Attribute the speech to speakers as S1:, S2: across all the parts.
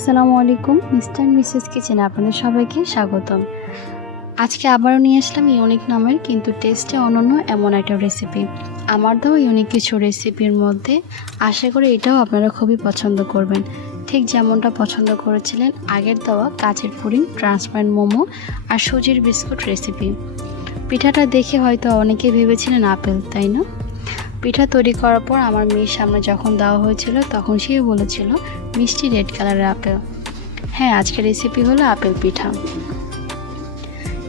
S1: আসসালামু আলাইকুম, mister Mrs কিচেনে আপনাদের সবাইকে স্বাগতম। আজকে আবারও নিয়ে আসলাম ইউনিক নামের কিন্তু টেস্টে অনন্য এমন একটা রেসিপি। আমার দেওয়া ইউনিক কিছু রেসিপির মধ্যে আশা করি এটাও আপনারা খুবই পছন্দ করবেন। ঠিক যেমনটা পছন্দ করেছিলেন আগের দেওয়া কাচের পুডিং ট্রান্সপারেন্ট মোমো আর সুজির বিস্কুট রেসিপি। পিঠাটা দেখে হয়তো অনেকে ভেবেছিলেন আপেল, তাই না? পিঠা তৈরি করার পর আমার মেয়ের সামনে যখন দেওয়া হয়েছিল, তখন সে বলেছিল, মিষ্টি রেড কালারের আপেল। হ্যাঁ আজকের রেসিপি হলো আপেল পিঠা।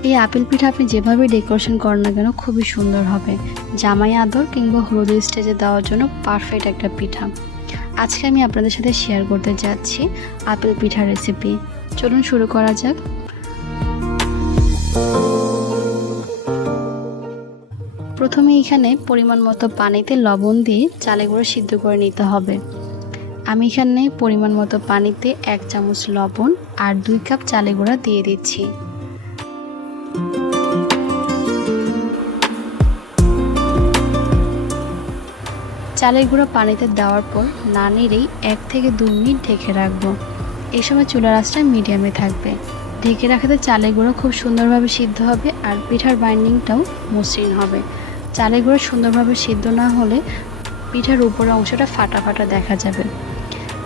S1: এই আপেল পিঠা আপনি যেভাবে ডেকোরেশন করেন না কেন, খুবই সুন্দর হবে। জামাই আদর কিংবা হলুদ স্টেজে দেওয়ার জন্য পারফেক্ট একটা পিঠা। আজকে আমি আপনাদের সাথে শেয়ার করতে যাচ্ছি আপেল পিঠা রেসিপি চলুন শুরু করা যাক। প্রথমে এখানে পরিমাণ মতো পানিতে লবণ দিয়ে চালে গুঁড়ো সিদ্ধ করে নিতে হবে। আমি এখানে পরিমাণ মতো পানিতে এক চামচ লবণ আর দুই কাপ চালে গুঁড়া দিয়ে দিচ্ছি। চালের গুঁড়ো পানিতে দেওয়ার পর না নেড়েই এক থেকে দু মিনিট ঢেকে রাখব। এই সময় চুলার আঁচটা মিডিয়ামে থাকবে। ঢেকে রাখাতে চালের গুঁড়ো খুব সুন্দরভাবে সিদ্ধ হবে আর পিঠার বাইন্ডিংটাও মসৃণ হবে। চালের গুঁড়ো সুন্দরভাবে সিদ্ধ না হলে পিঠার উপরের অংশটা ফাটা ফাটা দেখা যাবে।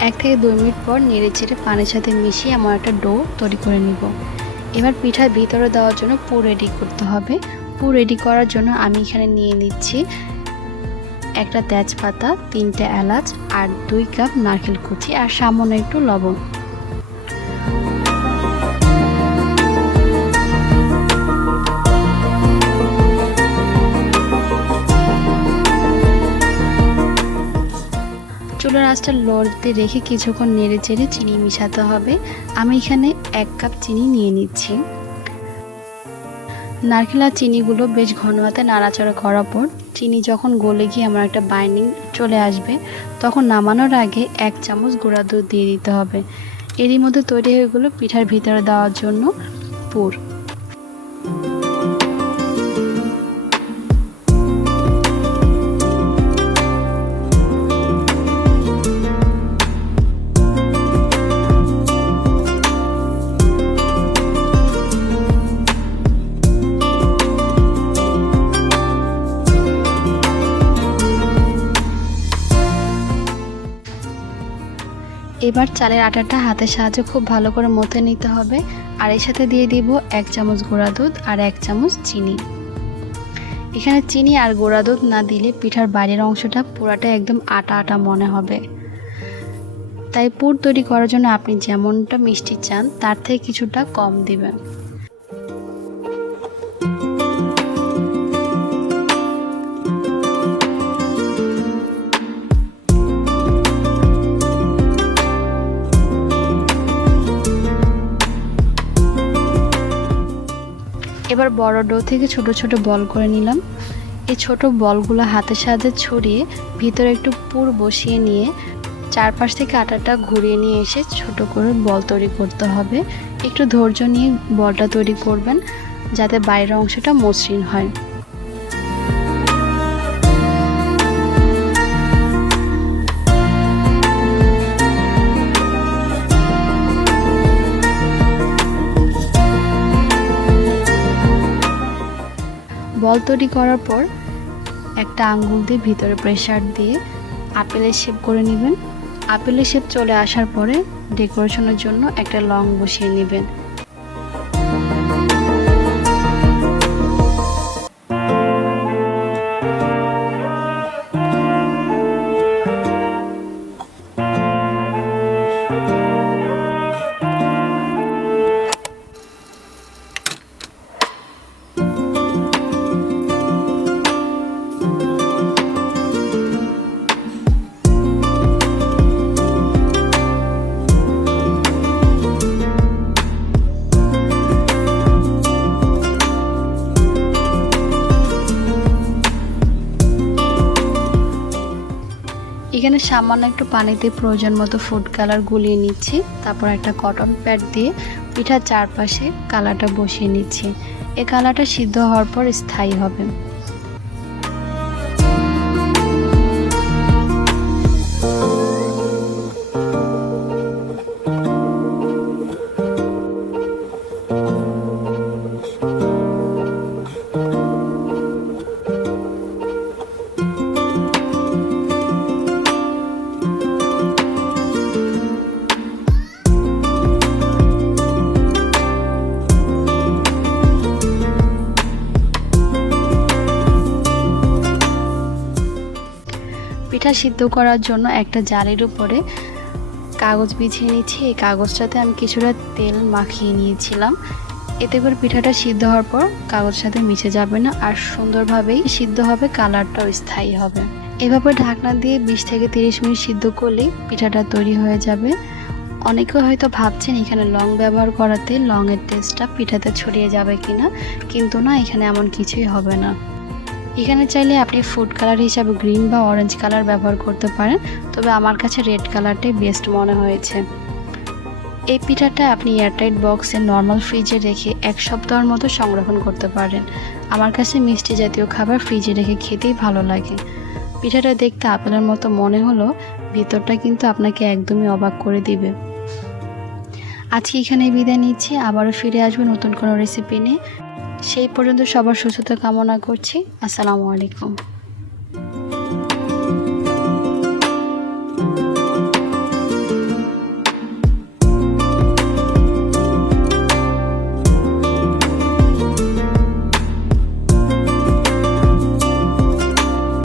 S1: এক থেকে দুই মিনিট পর নেড়ে চেড়ে পানির সাথে মিশিয়ে আমার একটা ডো তৈরি করে নিব। এবার পিঠার ভিতরে দেওয়ার জন্য পুর রেডি করতে হবে। পুর রেডি করার জন্য আমি এখানে নিয়ে নিচ্ছি একটা তেজপাতা, তিনটে এলাচ আর দুই কাপ নারকেল কুচি আর সামান্য একটু লবণ। আঁচটা লড়তে রেখে কিছুক্ষণ নেড়ে চেড়ে চিনি মিশাতে হবে। আমি এখানে এক কাপ চিনি নিয়ে নিচ্ছি। নারকেল আর চিনিগুলো বেশ ঘন হাতে নাড়াচাড়া করার পর চিনি যখন গলে গিয়ে আমার একটা বাইন্ডিং চলে আসবে, তখন নামানোর আগে এক চামচ গুঁড়া দুধ দিয়ে দিতে হবে। এরই মধ্যে তৈরি হয়ে গেলো পিঠার ভিতরে দেওয়ার জন্য পুর। এবার চালের আটাটা হাতের সাহায্যে খুব ভালো করে মতে নিতে হবে। আর এর সাথে দিয়ে দিব এক চামচ গুঁড়া দুধ আর এক চামচ চিনি। এখানে চিনি আর গোড়া দুধ না দিলে পিঠার বাইরের অংশটা পুরাটা একদম আটা আটা মনে হবে। তাই পুর তৈরি করার জন্য আপনি যেমনটা মিষ্টি চান, তার থেকে কিছুটা কম দিবেন। এবার বড় ডো থেকে ছোট ছোট বল করে নিলাম। এই ছোট বলগুলো হাতের সাথে ছড়িয়ে ভিতরে একটু পুর বসিয়ে নিয়ে চারপাশ থেকে আটাটা ঘুরিয়ে নিয়ে এসে ছোট করে বল তৈরি করতে হবে। একটু ধৈর্য নিয়ে বলটা তৈরি করবেন, যাতে বাইরের অংশটা মসৃণ হয়। বল তৈরি করার পর একটা আঙ্গুল দিয়ে ভিতরে প্রেশার দিয়ে আপেলের শেপ করে নেবেন। আপেলের শেপ চলে আসার পরে ডেকোরেশনের জন্য একটা লং বসিয়ে নেবেন। সামান্য একটু পানিতে প্রয়োজন মতো ফুড কালার গুলিয়ে নিচ্ছি। তারপর একটা কটন প্যাড দিয়ে পিঠার চারপাশে কালারটা বসিয়ে নিচ্ছি। এ কালারটা সিদ্ধ হওয়ার পর স্থায়ী হবে। পিঠা সিদ্ধ করার জন্য একটা জালির উপরে কাগজ বিছিয়ে নিয়েছি। এই কাগজটাতে আমি কিছুটা তেল মাখিয়ে নিয়েছিলাম। এতে করে পিঠাটা সিদ্ধ হওয়ার পর কাগজ সাথে মিশে যাবে না আর সুন্দরভাবেই সিদ্ধ হবে, কালারটাও স্থায়ী হবে। এভাবে ঢাকনা দিয়ে বিশ থেকে তিরিশ মিনিট সিদ্ধ করলেই পিঠাটা তৈরি হয়ে যাবে। অনেকে হয়তো ভাবছেন এখানে লং ব্যবহার করাতে লংয়ের টেস্টটা পিঠাতে ছড়িয়ে যাবে কিনা, কিন্তু না, এখানে এমন কিছুই হবে না। এখানে চাইলে আপনি ফুড কালার হিসাবে গ্রিন বা অরেঞ্জ কালার ব্যবহার করতে পারেন, তবে আমার কাছে রেড কালারটাই বেস্ট মনে হয়েছে। এই পিঠাটা আপনি এয়ারটাইট বক্সে নর্মাল ফ্রিজে রেখে এক সপ্তাহের মতো সংরক্ষণ করতে পারেন। আমার কাছে মিষ্টি জাতীয় খাবার ফ্রিজে রেখে খেতেই ভালো লাগে। পিঠাটা দেখতে আপেলের মতো মনে হলো ভিতরটা কিন্তু আপনাকে একদমই অবাক করে দিবে। আজকে এখানে বিদায় নিচ্ছি, আবারও ফিরে আসব নতুন কোনো রেসিপি নিয়ে। সেই পর্যন্ত সবার সুস্থতা কামনা করছি। আসসালামু আলাইকুম।